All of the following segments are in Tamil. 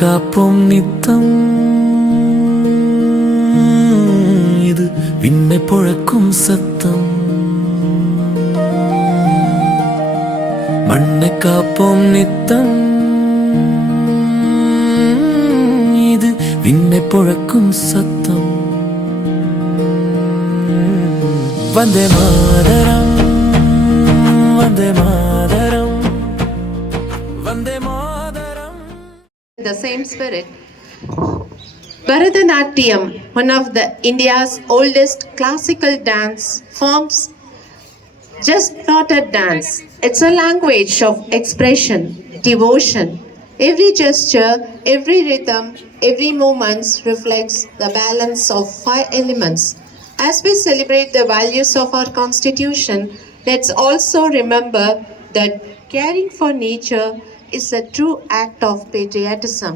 காப்போம் நித்தம், இது விண்ணை பொழக்கும் சத்தம். மண்ணை காப்போம் நித்தம், இது விண்ணை பொழக்கும் சத்தம். Vande Mataram, Vande Mataram, Vande Mataram. The same spirit, Bharatanatyam, one of India's oldest classical dance forms, just not a dance. It's a language of expression, devotion. Every gesture, every rhythm, every movement reflects the balance of 5 elements. As we celebrate the values of our constitution, let's also remember that caring for nature is a true act of patriotism.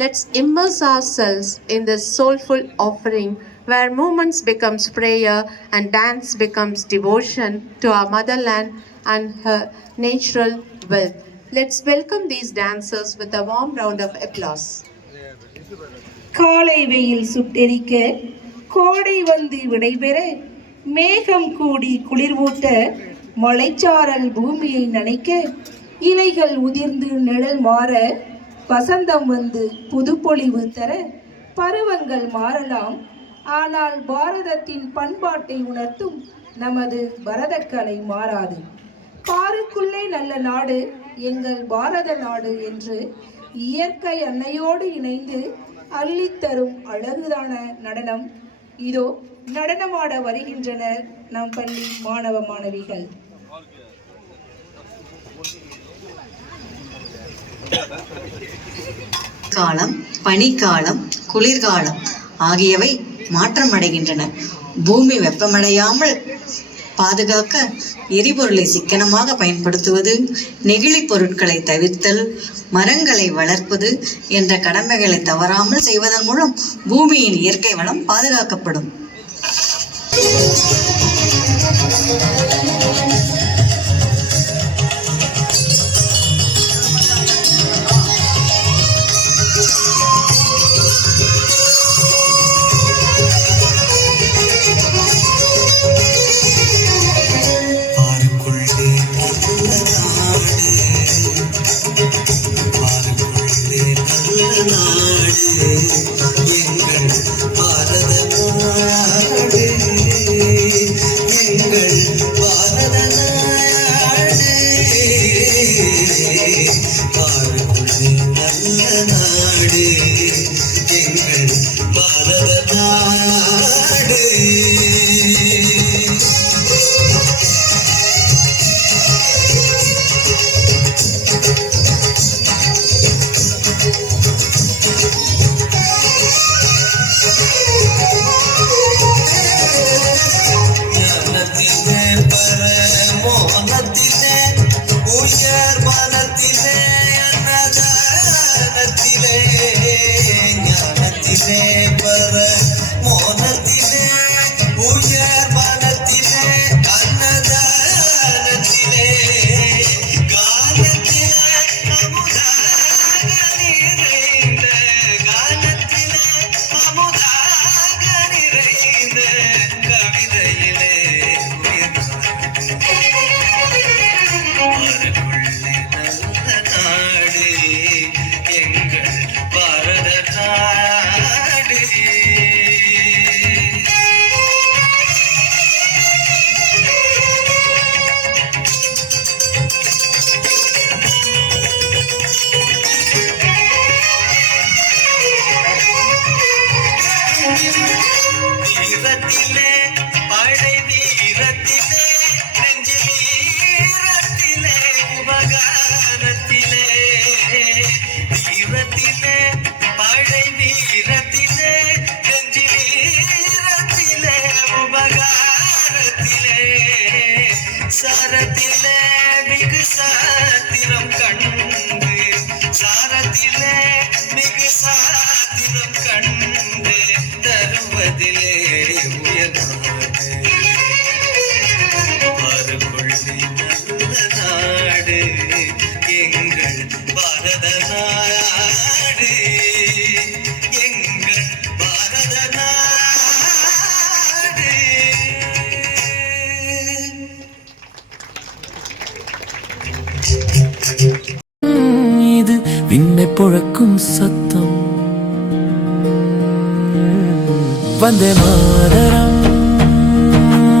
Let's immerse ourselves in this soulful offering where movements becomes prayer and dance becomes devotion to our motherland and her natural wealth. Let's welcome these dancers with a warm round of applause. காலை வெயில் சுட்டெரிக்க கோடை வந்து விடைபெற மேகம் கூடி குளிர்வூட்ட மலைச்சாரல் பூமியை நனைக்க இலைகள் உதிர்ந்து நிழல் மாற வசந்தம் வந்து புதுப்பொழிவு தர பருவங்கள் மாறலாம், ஆனால் பாரதத்தின் பண்பாட்டை உணர்த்தும் நமது பரதக்கலை மாறாது. பாருக்குள்ளே நல்ல நாடு எங்கள் பாரத நாடு என்று இயற்கை அன்னையோடு இணைந்து அள்ளித்தரும் அழகுதான நடனம். இதோ நடனமாட வருகின்றனர் நம் பள்ளி மாணவ மாணவிகள். காலம், பனிக்காலம், குளிர்காலம் ஆகியவை மாற்றமடைகின்றன. பூமி வெப்பமடையாமல் பாதுகாக்க எரிபொருளை சிக்கனமாக பயன்படுத்துவது, நெகிழி பொருட்களை தவிர்த்தல், மரங்களை வளர்ப்பது என்ற கடமைகளை தவறாமல் செய்வதன் மூலம் பூமியின் இயற்கை வளம் பாதுகாக்கப்படும். சாரத்திலே மிகு சாத்திரம் கண்டு, சாரத்திலே மிகு சாத்திரம் கண்டு தருவதிலே உயர்ந்தானே. வந்தே மாதரம்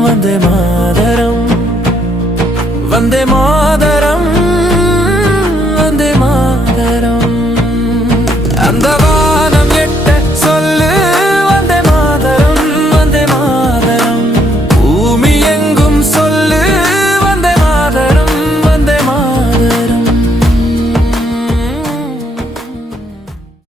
வந்தே மாதரம் வந்தே மாதரம்